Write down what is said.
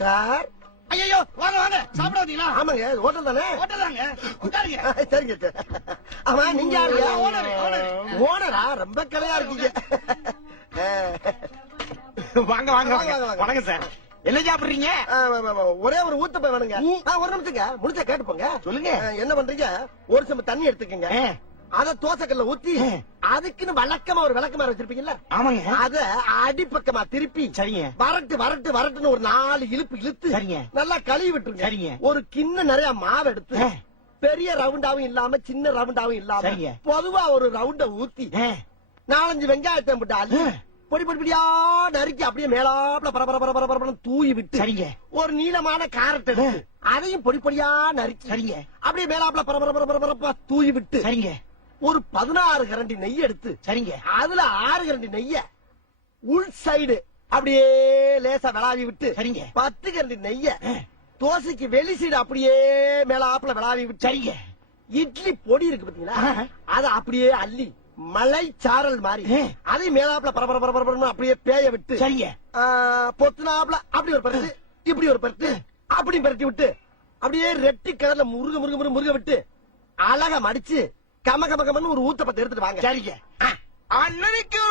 Sir. ஐயோ வாங்க வாங்க சாப்பிட வந்தீங்களா? ஆமாங்க, ஹோட்டல் தானே? ஹோட்டல் தாங்க, உட்காருங்க. சரிங்க சார். ஆமா, நீங்க யாருங்க? ஓனர். ஓனரா? ரொம்ப கலையா இருக்கீங்க. வாங்க வாங்க வாங்க. வணக்கம் சார். என்ன சாப்பிடுறீங்க? ஒரே ஒரு ஊத்தப்ப வேணுங்க. ஒரு நிமிஷங்க, முடிச்சா கேட்டு போங்க. சொல்லுங்க. என்ன பண்றீங்க? ஒரு சம்பு தண்ணி எடுத்துக்கங்க. அத தோசைக்கல்ல ஊத்தி அதுக்குன்னு வழக்கமா ஒரு விளக்கமாறு வச்சிருப்பீங்கல்ல? ஆமாங்க. அத அடிப்பக்கமா திருப்பி சரிங்க. வரட்டுன்னு ஒரு 4 இழுப்பு இழுத்து சரிங்க. நல்லா கழுவி விட்டுருங்க. சரிங்க. ஒரு கிண்ண நிறைய மாவு எடுத்து பெரிய ரவுண்டாவும் இல்லாம சின்ன ரவுண்டாவும் இல்லாம சரிங்க. பொதுவா ஒரு ரவுண்ட ஊத்தி 4-5 வெங்காயத்தை போட்டு அள்ளி பொடி பொடியா நறுக்கி அப்படியே மேலாப்ல பரபர தூவி விட்டு சரிங்க. ஒரு நீளமான காரட் எடுத்து அதையும் பொடி பொடியா நறுக்கி சரிங்க. அப்படியே மேலாப்ல பரபர தூவி விட்டு சரிங்க. ஒரு 16 கரண்டி நெய் எடுத்து சரிங்க. அதுல 6 கரண்டி நெய்ய உள் சைடு அப்படியே லேசா விளாவி விட்டு சரிங்க. 10 கரண்டி நெய்ய தோசைக்கு வெளி சைடு அப்படியே மேலாப்ல விளாவி விட்டு சரிங்க. இட்லி பொடி இருக்கு பாத்தீங்களா, அத அப்படியே அள்ளி மலை சாரல் மாதிரி அதை மேலாப்ல பரபர அப்படியே பேய விட்டு சரிங்க. பொத்துனாப்ல அப்படி ஒரு பருத்து இப்படி ஒரு பருத்து அப்படி பரட்டி விட்டு அப்படியே ரெட்டி கலர்ல முருக விட்டு அழகா மடிச்சு கம ஒரு ஊத்தப்பத்தை எடுத்துட்டு வாங்க. சரிங்க. அண்ணனுக்கு